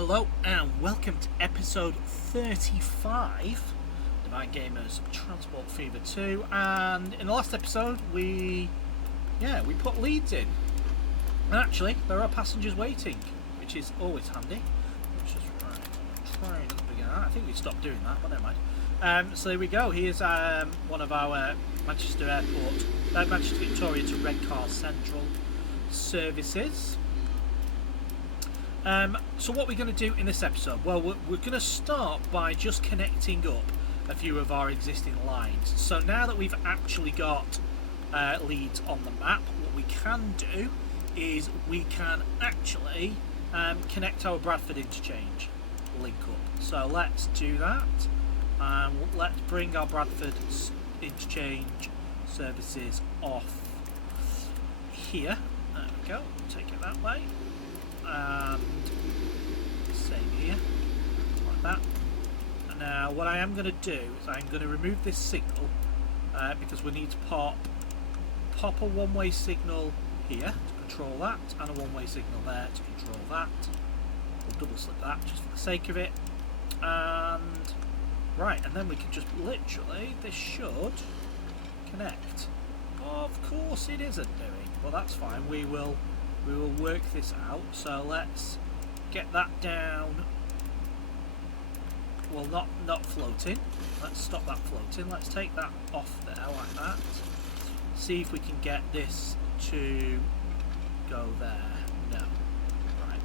Hello and welcome to episode 35 Divine Gamers Transport Fever 2, and in the last episode we put Leeds in, and actually there are passengers waiting, which is always handy. Let's just try at the beginning. I think we stopped doing that, but never mind. So there we go. Here's one of our Manchester Victoria to Redcar Central services. So what we're going to do in this episode, well, we're going to start by just connecting up a few of our existing lines. So now that we've actually got Leeds on the map, what we can do is we can actually connect our Bradford interchange link up. So let's do that. Let's bring our Bradford interchange services off here. There we go. Take it that way. And same here, like that. And now what I am going to do is I'm going to remove this signal because we need to pop a one-way signal here to control that, and a one-way signal there to control that. We'll double slip that just for the sake of it. And right, and then we can just literally, this should connect. Of course it isn't doing, but that's fine. We will work this out. So let's get that down. Well, not floating. Let's stop that floating. Let's take that off there like that. See if we can get this to go there. No. Right.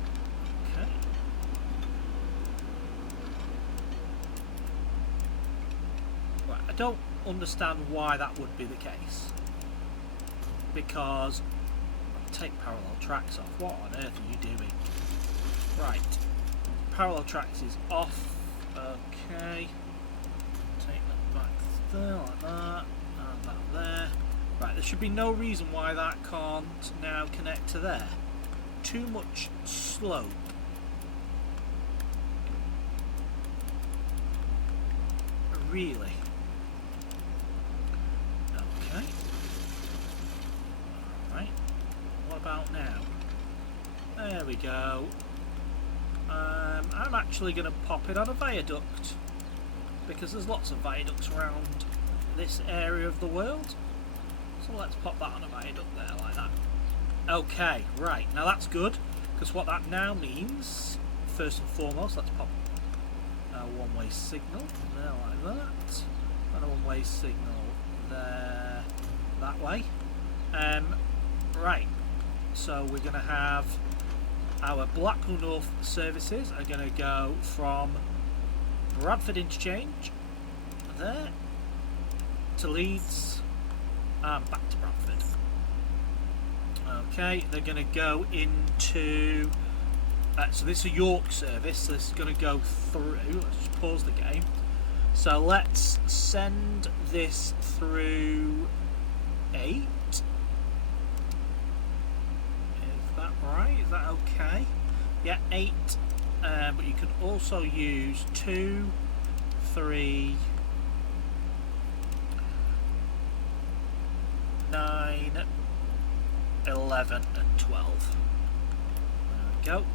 Okay. Right. I don't understand why that would be the case. Because take parallel tracks off. What on earth are you doing? Right. Parallel tracks is off. Okay. Take that back there like that. And that there. Right, there should be no reason why that can't now connect to there. Too much slope. Really? Okay. Right. What about now? There we go. I'm actually going to pop it on a viaduct because there's lots of viaducts around this area of the world. So let's pop that on a viaduct there like that. Okay, right. Now that's good because what that now means, first and foremost, let's pop a one-way signal there like that, and a one-way signal there that way. Right. So we're going to have our Blackpool North services are going to go from Bradford interchange there to Leeds and back to Bradford. Okay, they're going to go into so this is a York service, so this is going to go through. Let's just pause the game. So let's send this through 8. Right, is that okay? Yeah, 8. But you can also use 2, 3, 9, 11, and 12. There we go.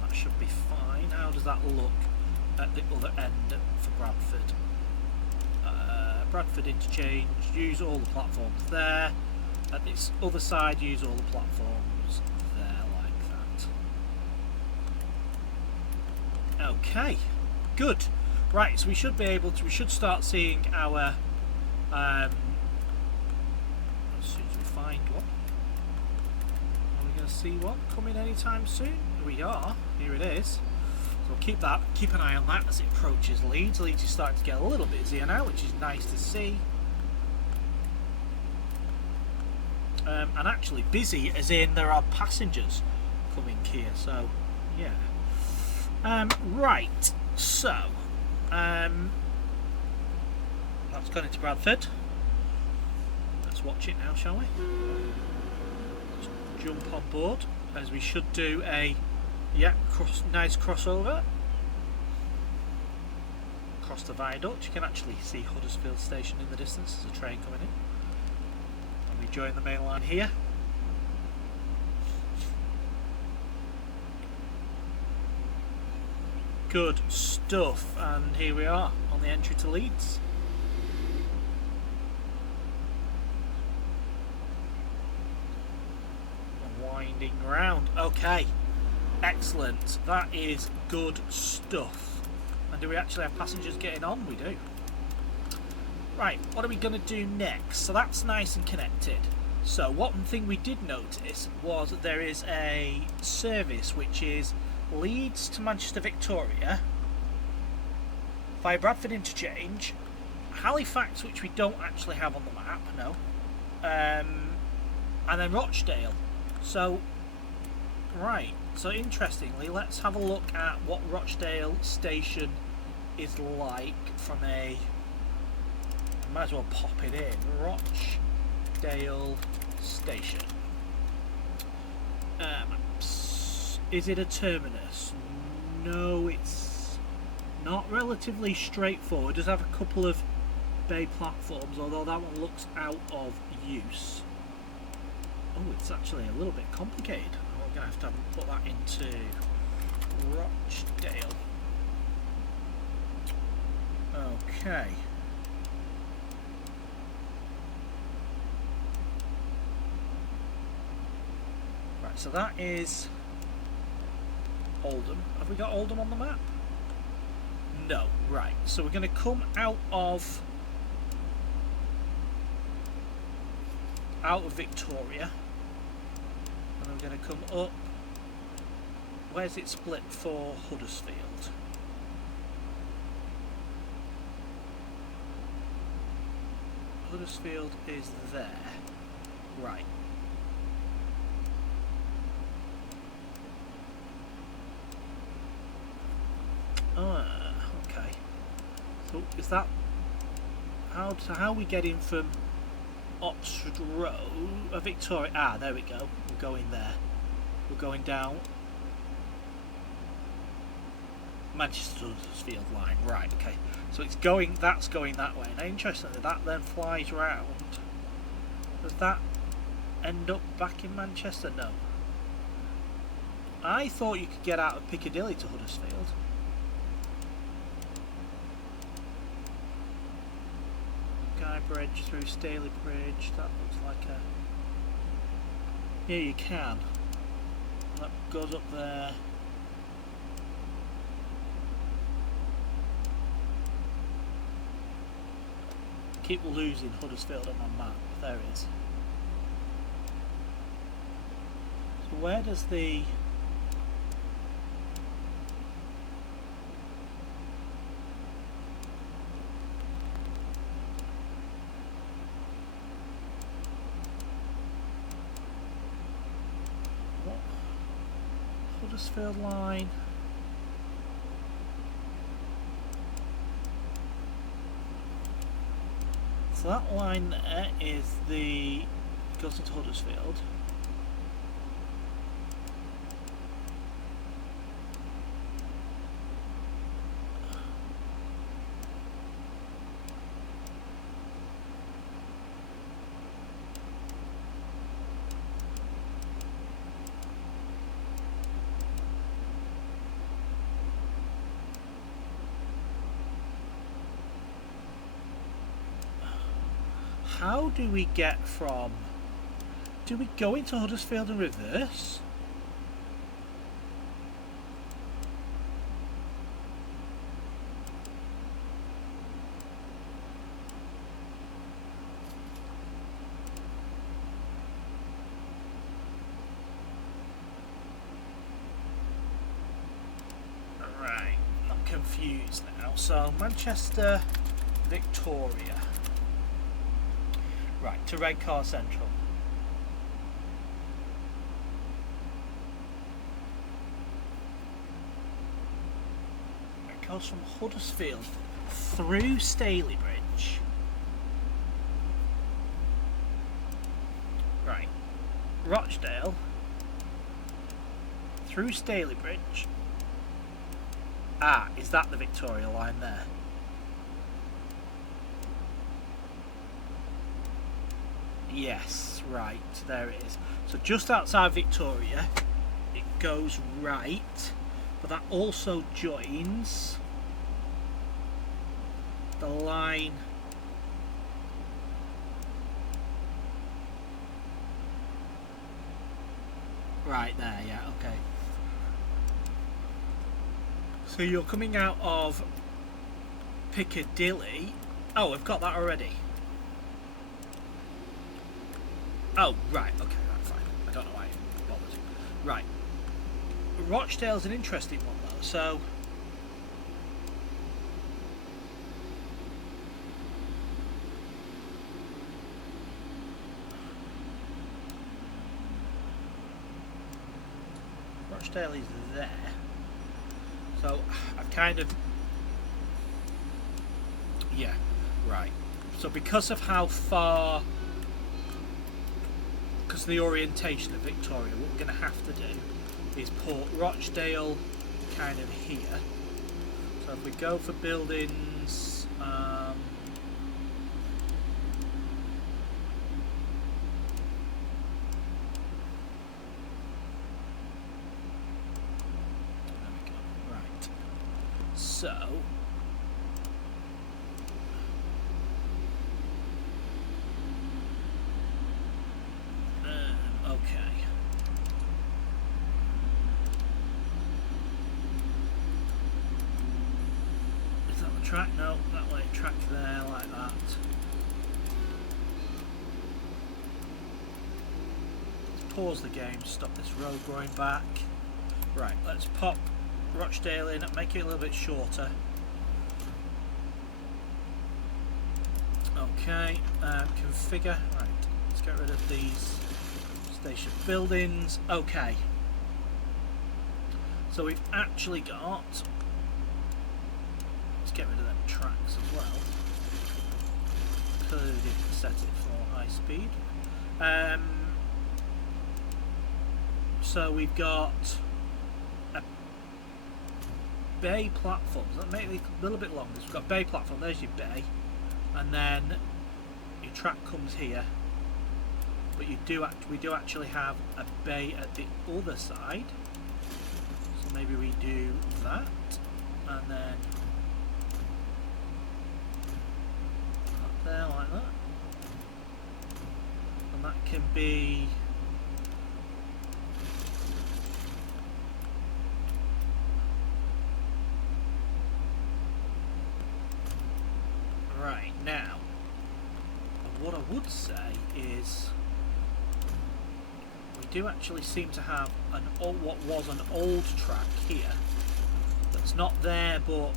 That should be fine. How does that look at the other end for Bradford? Bradford interchange, use all the platforms there. At this other side, use all the platforms there like that. Okay, good. Right, so we should be able to. We should start seeing our. As soon as we find one, are we going to see one coming anytime soon? We are. Here it is. So we'll keep an eye on that as it approaches Leeds. Leeds is starting to get a little busier now, which is nice to see. And actually busy as in there are passengers coming here, so yeah. Right, so that's gone into Bradford. Let's watch it now, shall we? Let's jump on board, as we should do a nice crossover across the viaduct. You can actually see Huddersfield Station in the distance. There's a train coming in. We join the main line here. Good stuff, and here we are on the entry to Leeds. Winding round. Okay, excellent. That is good stuff. And do we actually have passengers getting on? We do. Right, what are we going to do next? So that's nice and connected. So one thing we did notice was that there is a service which is Leeds to Manchester Victoria via Bradford Interchange, Halifax, which we don't actually have on the map, no, and then Rochdale. So, right, so interestingly, let's have a look at what Rochdale Station is like from a, might as well pop it in, Rochdale Station. Is it a terminus? No, it's not. Relatively straightforward. It does have a couple of bay platforms, although that one looks out of use. Oh, it's actually a little bit complicated. We're going to have put that into Rochdale. Okay. Right, so that is Oldham. Have we got Oldham on the map? No. Right, so we're going to come out of Victoria, and then we're going to come up. Where's it split for Huddersfield? Huddersfield is there. Right. Okay. So is that how are we getting from Oxford Road, Victoria? Ah, there we go. We're going there. We're going down Manchester Huddersfield line. Right. Okay. So it's going. That's going that way. Now, interestingly, that then flies round. Does that end up back in Manchester? No. I thought you could get out of Piccadilly to Huddersfield. Bridge through Staley Bridge. That looks like a. Yeah, you can. That goes up there. Keep losing Huddersfield on my map. There it is. So where does the Huddersfield line? So that line there is the goes into Huddersfield. How do we get from... Do we go into Huddersfield and reverse? Right, I'm confused now. So, Manchester, Victoria. Right, to Redcar Central. It goes from Huddersfield through Staley Bridge. Right, Rochdale, through Staley Bridge. Ah, is that the Victoria line there? Yes, right, there it is. So just outside Victoria, it goes right, but that also joins the line right there. Yeah, okay. So you're coming out of Piccadilly. Oh, I've got that already. Oh, right, okay, right, fine. I don't know why I bothered. Right. Rochdale's an interesting one, though, so... Rochdale is there. So, I've kind of... Yeah, right. So because of how far... Because of the orientation of Victoria, what we're going to have to do is put Rochdale kind of here. So if we go for buildings, there we go. Right. So okay. Is that the track? No, that way track there like that. Let's pause the game, stop this road going back. Right, let's pop Rochdale in and make it a little bit shorter. Okay, configure. Right, let's get rid of these station buildings. Okay, so we've actually got, let's get rid of them tracks as well. Clearly didn't set it for high speed. So we've got a bay platform. That may be a little bit longer. So we've got a bay platform. There's your bay, and then your track comes here. But we do actually have a bay at the other side. So maybe we do that, and then up there like that, and that can be. Right, now, what I would say is we do actually seem to have what was an old track here that's not there, but well,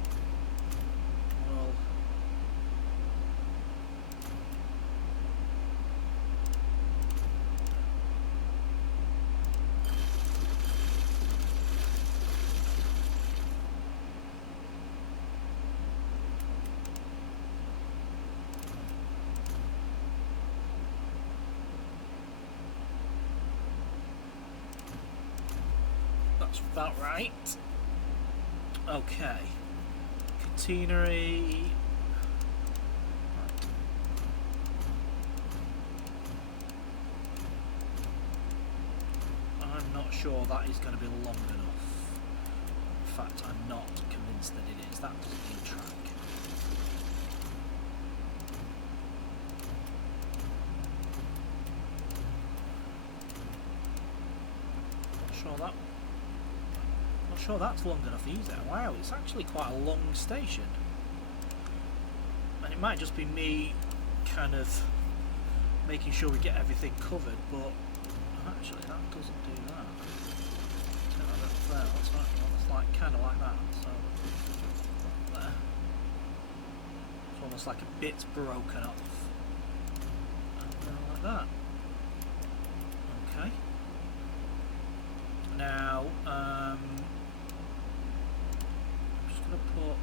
that's about right. Okay, catenary. I'm not sure that is going to be long enough. In fact, I'm not convinced that it is. That doesn't need track. Not sure that's long enough either. Wow, it's actually quite a long station. And it might just be me kind of making sure we get everything covered, but actually that doesn't do that. Turn that up there, that's like kind of like that. So there. It's almost like a bit's broken off. And like that. Okay. Now, I'm just going to put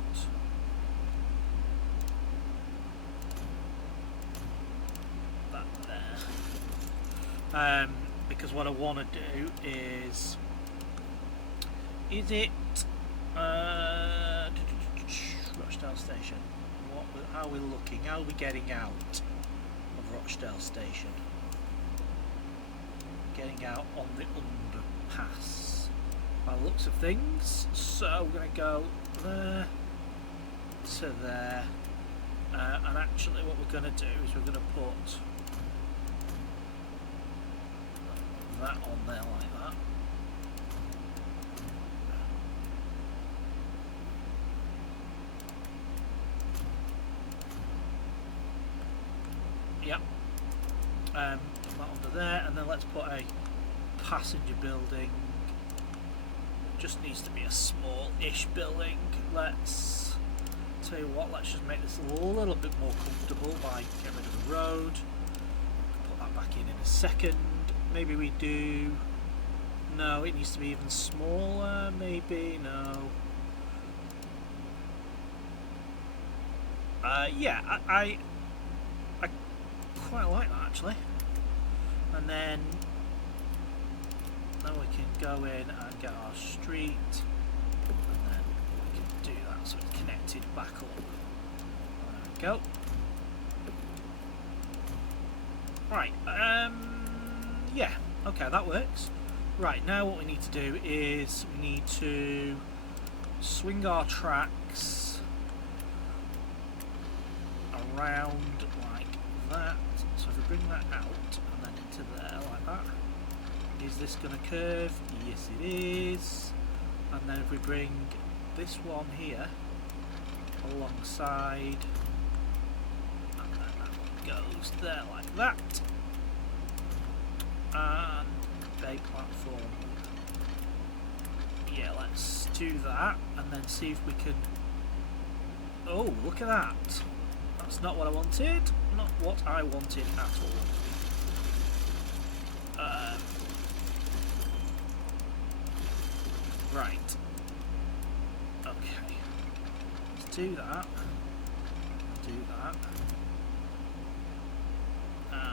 that there, because what I want to do is it Rochdale Station? How are we looking? How are we getting out of Rochdale Station? Getting out on the underpass. by the looks of things. So we're going to go there to there, and actually what we're going to do is we're going to put that on there like that. Yep. Put that under there, and then let's put a passenger building. Just needs to be a small-ish building. Let's tell you what. Let's just make this a little bit more comfortable by getting rid of the road. Put that back in a second. Maybe we do. No, it needs to be even smaller. Maybe no. Yeah, I quite like that actually. And then we can go in and get our street, and then we can do that so it's connected back up. There we go. Right, yeah, okay, that works. Right, now what we need to do is we need to swing our tracks around like that. So if we bring that out and then into there like that, is this going to curve? Yes it is. And then if we bring this one here alongside, and then that one goes there like that, and bay platform, yeah, let's do that and then see if we can, oh look at that, that's not what I wanted, not what I wanted at all. Right, okay, let's do that, do that, that,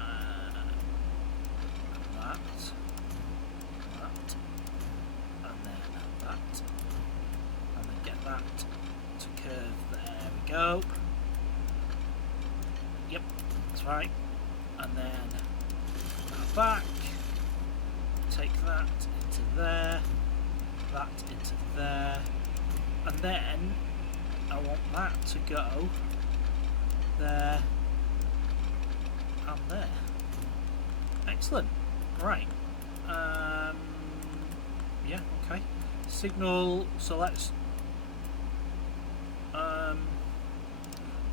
and then that, and then get that to curve, there we go, yep, that's right, and then that back, take that into there, that into there, and then I want that to go there and there. Excellent. Right. Yeah, okay. Signal, so let's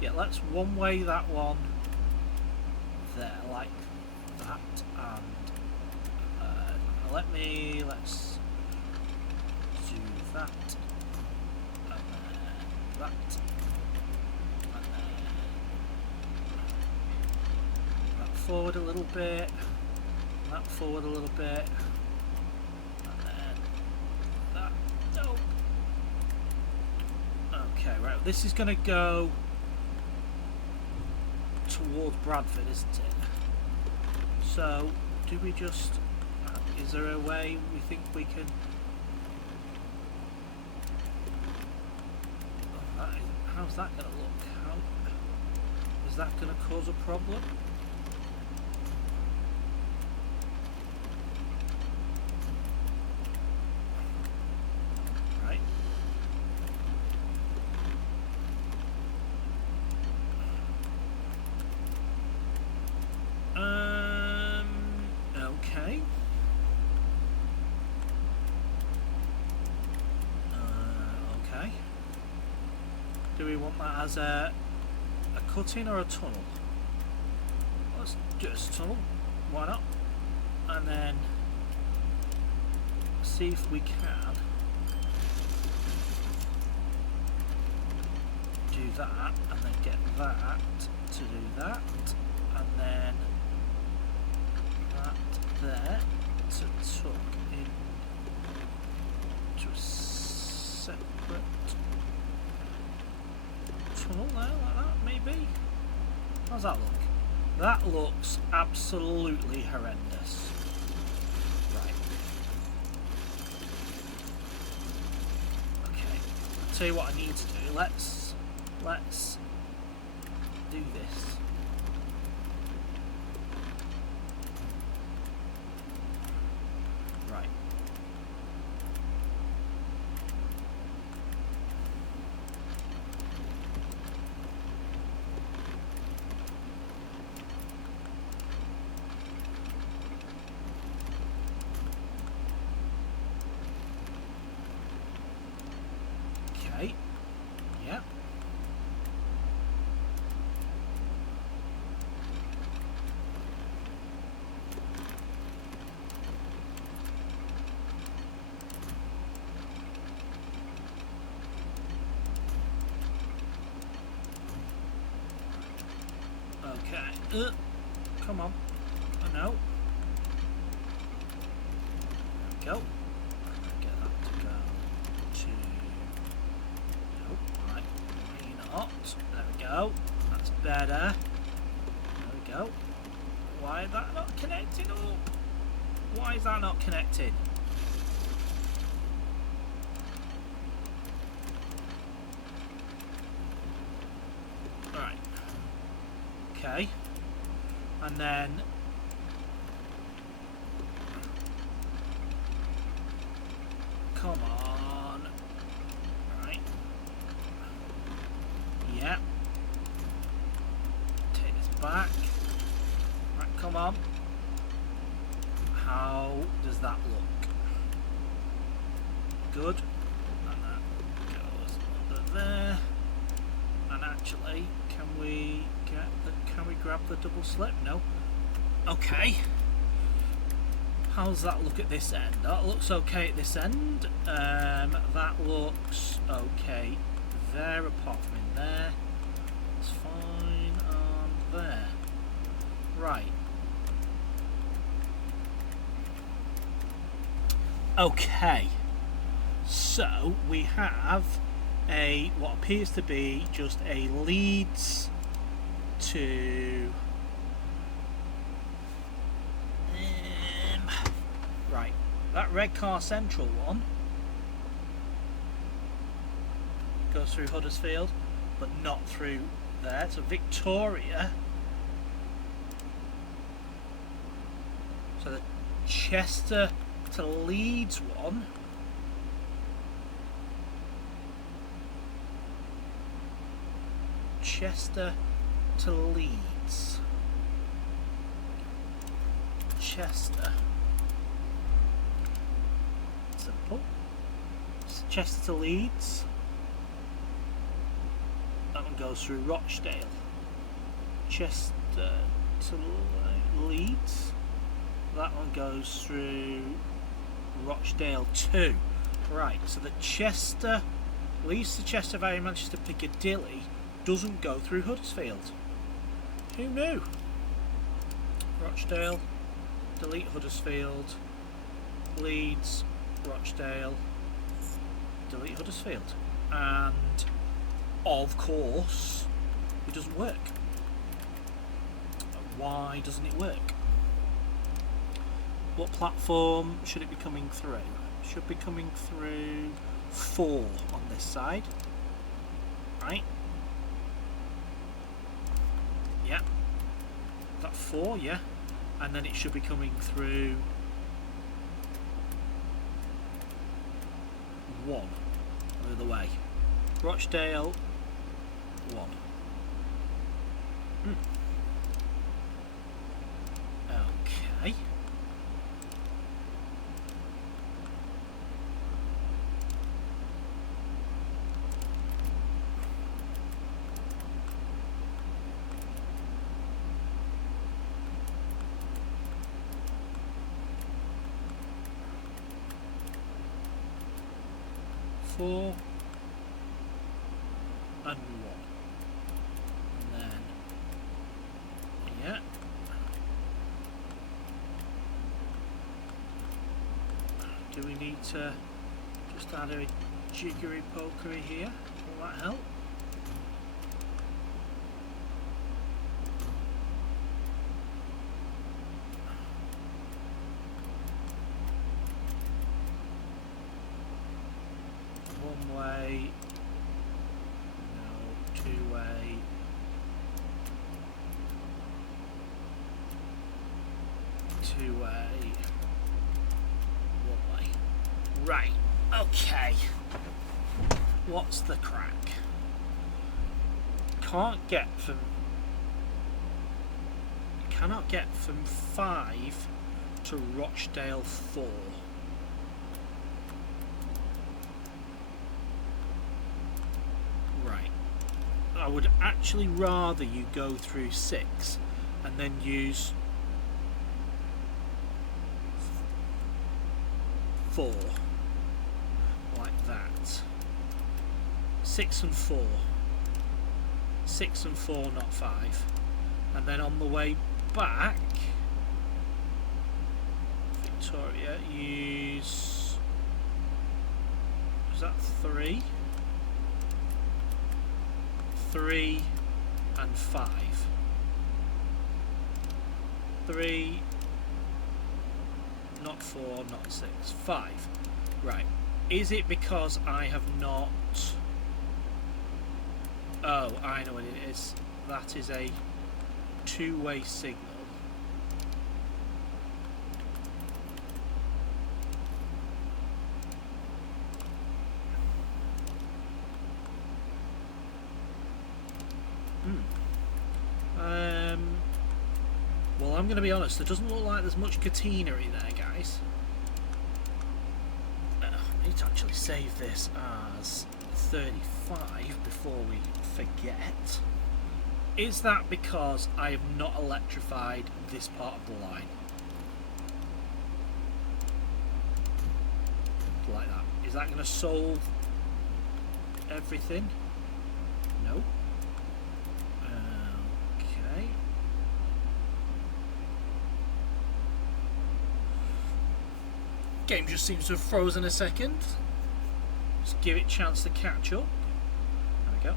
yeah, let's one way that one there like that, and let's do that, and then that, and then that forward a little bit, that forward a little bit, and then that, no. Okay, right, this is going to go towards Bradford, isn't it? So, do we just, is there a way we think we can, how's that going to look? How is that going to cause a problem? Right. Okay. Okay. Do we want that as a cut-in or a tunnel? Let's do it as a tunnel, why not? And then see if we can do that, and then get that to do that, and then that there to tuck in to a separate tunnel there, like that, maybe? How's that look? That looks absolutely horrendous. Right. Okay. I'll tell you what I need to do. Let's do this. Right. Okay. Come on. No. There we go. Get that to go to... Nope. Right. Maybe not. There we go. That's better. There we go. Why is that not connecting up? Why is that not connecting? Right. Okay. And then come on. Right. Yep. Take this back. Right, come on. How does that look? Good. And that goes under there. And actually, can we grab the double slip? No. Okay. How does that look at this end? That looks okay at this end. That looks okay there, apart from in there. It's fine on there. Right. Okay. So we have what appears to be just a Leeds to right, that Redcar Central one goes through Huddersfield but not through there. So Victoria, so the Chester to Leeds one Chester to Leeds. Chester. Simple. Chester to Leeds. That one goes through Rochdale. Chester to Leeds. That one goes through Rochdale too. Right, so the Chester, Leeds to Chester via Manchester Piccadilly doesn't go through Huddersfield. Who knew? Rochdale, delete Huddersfield, Leeds, Rochdale, delete Huddersfield. And of course, it doesn't work. Why doesn't it work? What platform should it be coming through? It should be coming through 4 on this side. Right? Yeah. Is that 4? Yeah. And then it should be coming through 1 the other way. Rochdale 1. Okay. Four and 1, and then yeah, do we need to just add a jiggery pokery here? Will that help? One way, no, 2 way, 2 way, 1 way. Right, okay. What's the crack? Cannot get from 5 to Rochdale 4. I would actually rather you go through 6 and then use 4 like that. 6 and 4. 6 and 4, not 5. And then on the way back, Victoria, use, was that 3? 3 and 5. 3, not 4, not 6, 5. Right. Is it because I have not... Oh, I know what it is. That is a two-way signal. Well, I'm going to be honest, there doesn't look like there's much catenary there, guys. I need to actually save this as 35 before we forget. Is that because I have not electrified this part of the line? Like that. Is that going to solve everything? No. Okay. Game just seems to have frozen a second. Just give it a chance to catch up. There we go.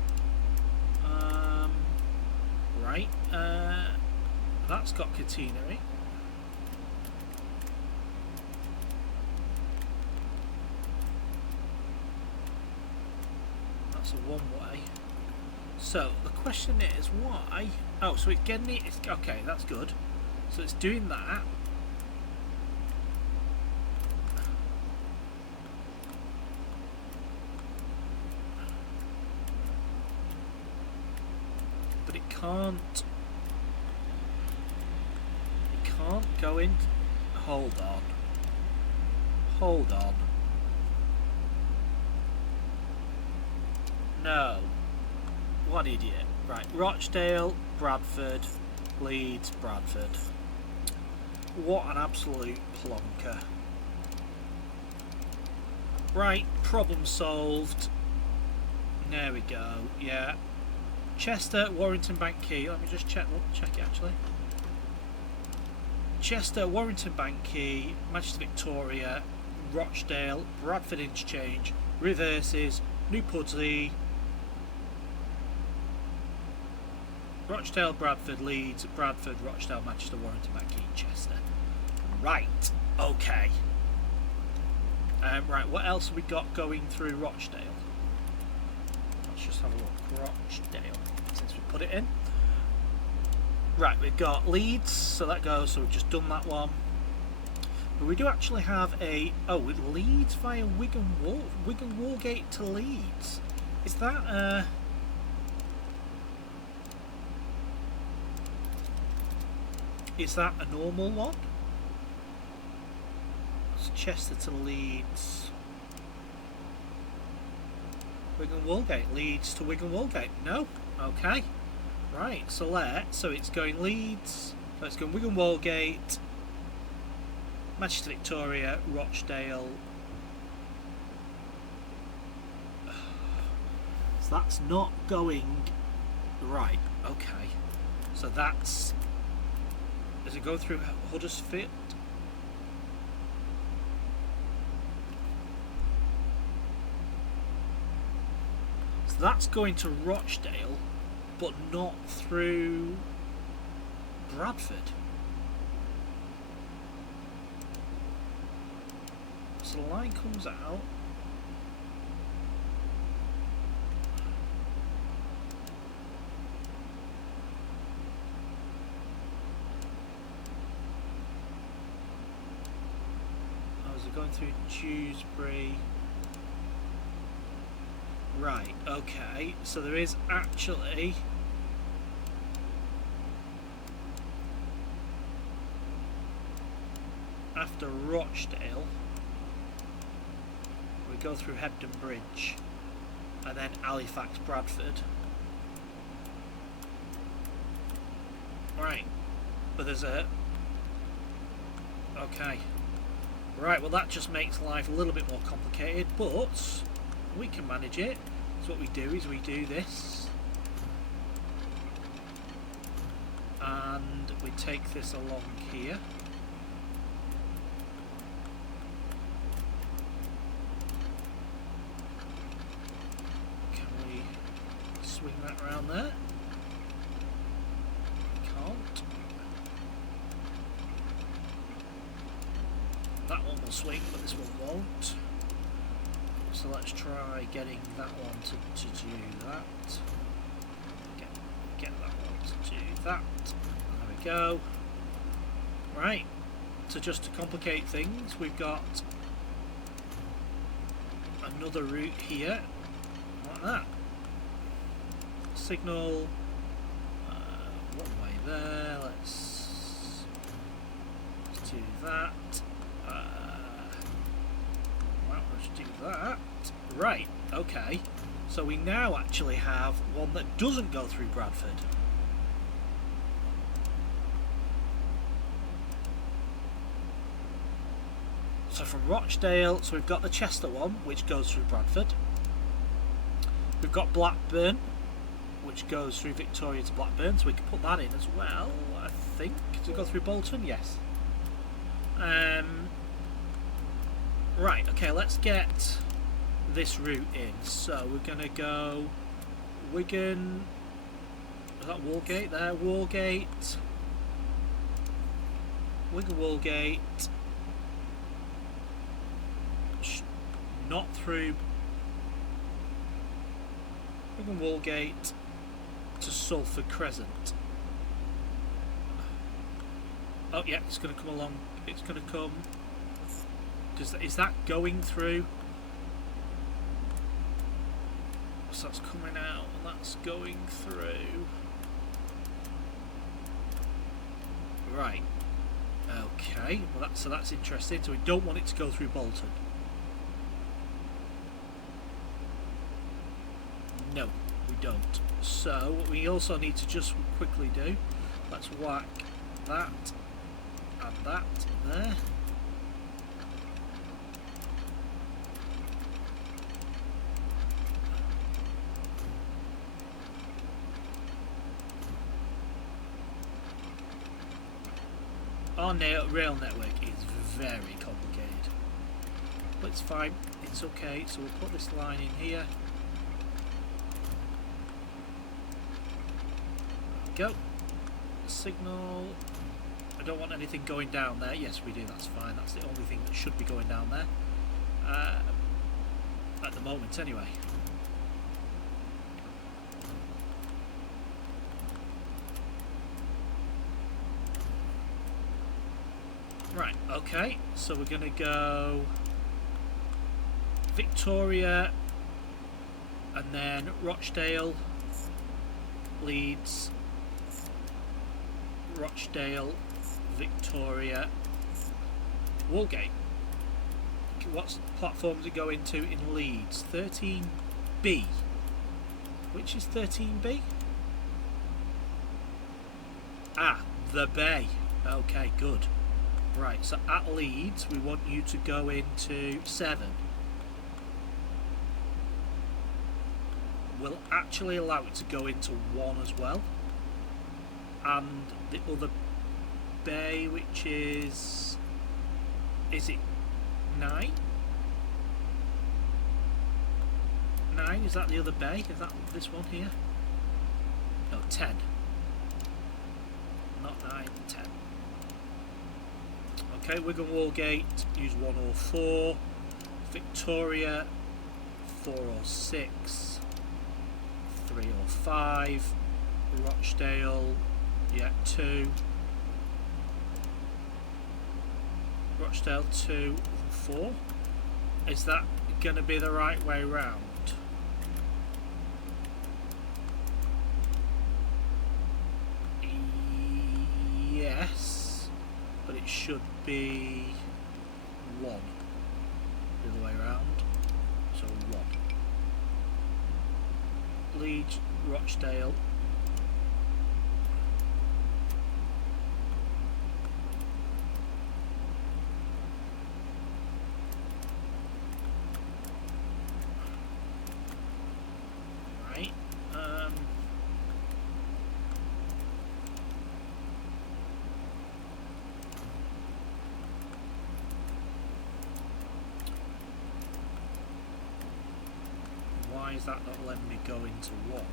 Right. That's got catenary. That's a one-way. So the question is why? Oh, so it's getting it. It's, okay, that's good. So it's doing that. But it can't go in. Hold on. Hold on. No. What idiot. Right, Rochdale, Bradford, Leeds, Bradford. What an absolute plonker. Right, problem solved. There we go, yeah. Chester, Warrington Bank Key. Let me just check it actually. Chester, Warrington Bank Key, Manchester Victoria, Rochdale, Bradford Interchange, reverses, New Pudley, Rochdale, Bradford, Leeds, Bradford, Rochdale, Manchester, Warrington Bank Key, Chester. Right, okay. Right, what else have we got going through Rochdale? Let's just have a look. Rochdale, since we put it in. Right, we've got Leeds, so that goes, so we've just done that one. But we do actually have a, oh, it Leeds via Wigan Wallgate to Leeds. Is that, is that a normal one? It's Chester to Leeds. Wigan Wallgate, Leeds to Wigan Wallgate. No? Okay. Right, so it's going Leeds, so it's going Wigan Wallgate, Manchester Victoria, Rochdale. So that's not going right, okay. So that's, does it go through Huddersfield? So that's going to Rochdale, but not through Bradford. So the line comes out. Oh, is it going through Dewsbury? Right, okay, so there is actually after Rochdale we go through Hebden Bridge and then Halifax, Bradford. Right, but there's a, okay, right, well that just makes life a little bit more complicated, but we can manage it. So what we do is we do this, and we take this along here. Can we swing that around there? Can't. That one will swing, but this one won't. So let's try getting that one to do that. Get that one to do that. There we go. Right. So just to complicate things, we've got another route here, like that. Signal. One way there. Let's do that. Let's do that. Right, okay. So we now actually have one that doesn't go through Bradford. So from Rochdale, so we've got the Chester one, which goes through Bradford. We've got Blackburn, which goes through Victoria to Blackburn, so we can put that in as well, I think. Does it go through Bolton? Yes. Right, okay, let's get this route in. So we're going to go Wigan, is that Walgate there? Walgate, Wigan Walgate, not through Wigan Walgate to Salford Crescent. Oh yeah, it's going to come along, it's going to come. Is that going through? So that's coming out and that's going through. Right. Okay. Well, that's interesting. So we don't want it to go through Bolton. No, we don't. So what we also need to just quickly do, let's whack that and that there. Our rail network is very complicated, but it's fine, it's okay. So we'll put this line in here. There we go. Signal. I don't want anything going down there. Yes, we do, that's fine. That's the only thing that should be going down there. At the moment, anyway. Right, okay, so we're going to go Victoria and then Rochdale, Leeds, Rochdale, Victoria, Walgate. What platform does it go into in Leeds? 13B. Which is 13B? Ah, the Bay. Okay, good. Right, so at Leeds we want you to go into 7. We'll actually allow it to go into 1 as well. And the other bay, which is it 9? 9, is that the other bay? Is that this one here? No, 10. Not 9, 10. Okay, Wigan Walgate, use 1 or 4. Victoria, 4 or 6. 3 or 5. Rochdale, yeah, 2. Rochdale, 2 and 4. Is that going to be the right way round? Yes, but it should be 1 the other way around. So 1. Leeds, Rochdale. Why is that not letting me go into one?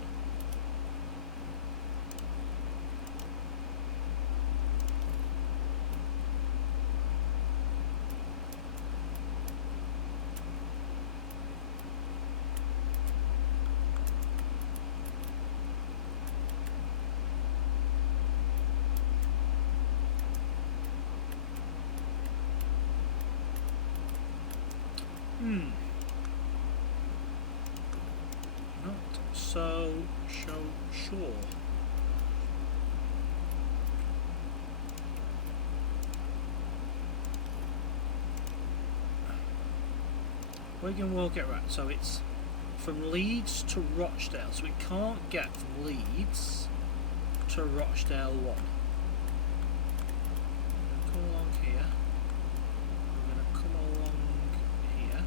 Not so sure. Wigan will get right. So it's from Leeds to Rochdale. So we can't get from Leeds to Rochdale 1. Come along here. We're going to come along here.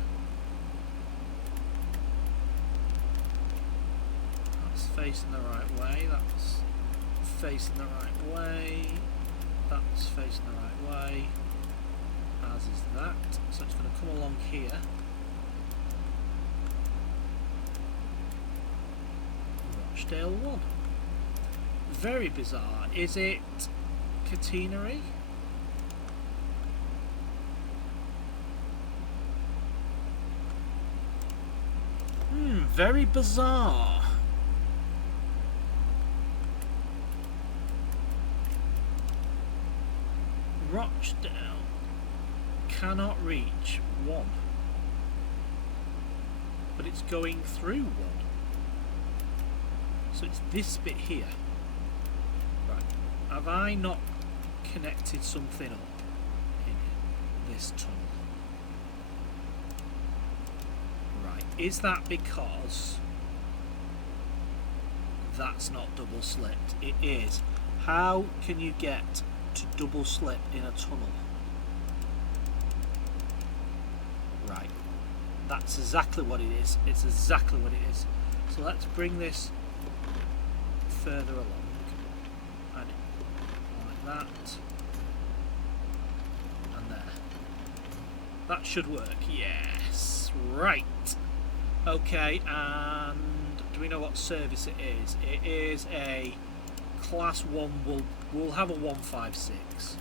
That's facing the right way. That's facing the right way. That's facing the right way. As is that. So it's going to come along here. Rochdale 1. Very bizarre. Is it catenary? Very bizarre. Rochdale cannot reach 1. But it's going through 1. So it's this bit here. Right. Have I not connected something up in this tunnel? Right. Is that because that's not double slipped? It is. How can you get to double slip in a tunnel? Right. That's exactly what it is. It's exactly what it is. So let's bring this further along, and like that, and there. That should work. Yes. Right. Okay. And do we know what service it is? It is a class 1. We'll have a 156.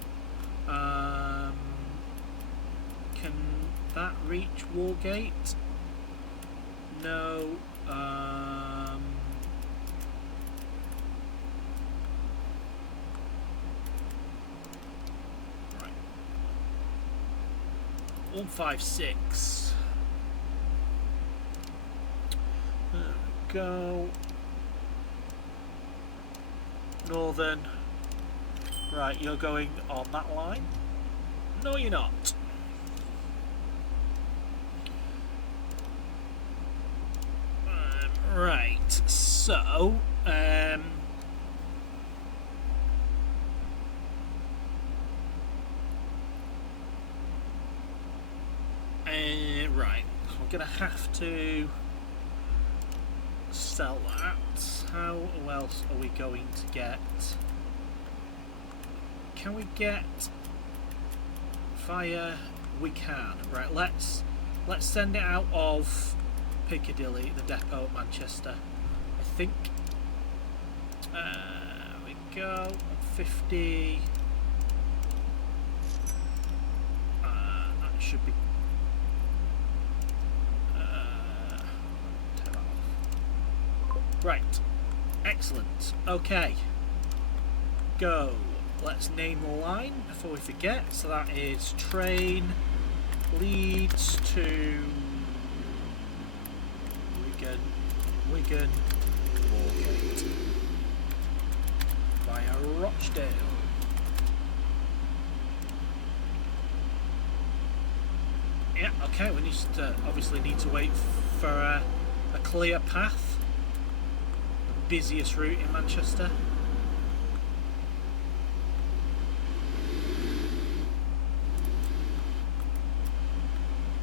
Can that reach Walgate? No. Right. 156. There we go. Northern. Right, you're going on that line? No, you're not. Right, so right, I'm gonna have to sell that. How else are we going to get? Can we get fire? We can. Right, let's send it out of Piccadilly, the depot at Manchester. I think we go 50. That should be. Turn that off. Right, excellent. Okay, go. Let's name the line before we forget. So that is train Leeds to Wigan, Moorgate via Rochdale. Yeah, okay, we obviously need to wait for a clear path. The busiest route in Manchester.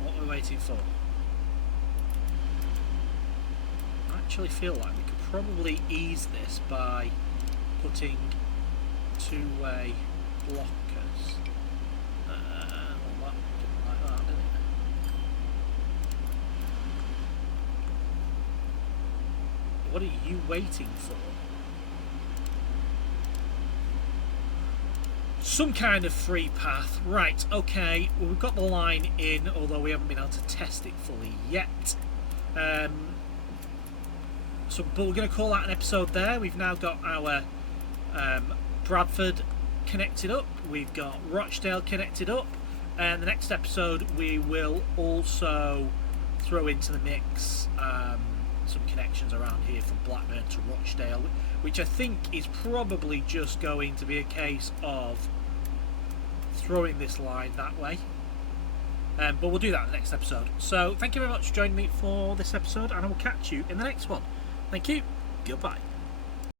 What are we waiting for? I actually feel like we could probably ease this by putting two-way blockers. Well, that didn't like that, did it? What are you waiting for? Some kind of free path. Right, okay. Well, we've got the line in, although we haven't been able to test it fully yet. But we're going to call that an episode there. We've now got our Bradford connected up. We've got Rochdale connected up. And the next episode we will also throw into the mix some connections around here from Blackburn to Rochdale, which I think is probably just going to be a case of throwing this line that way. But we'll do that in the next episode. So thank you very much for joining me for this episode, and I will catch you in the next one. Thank you. Goodbye.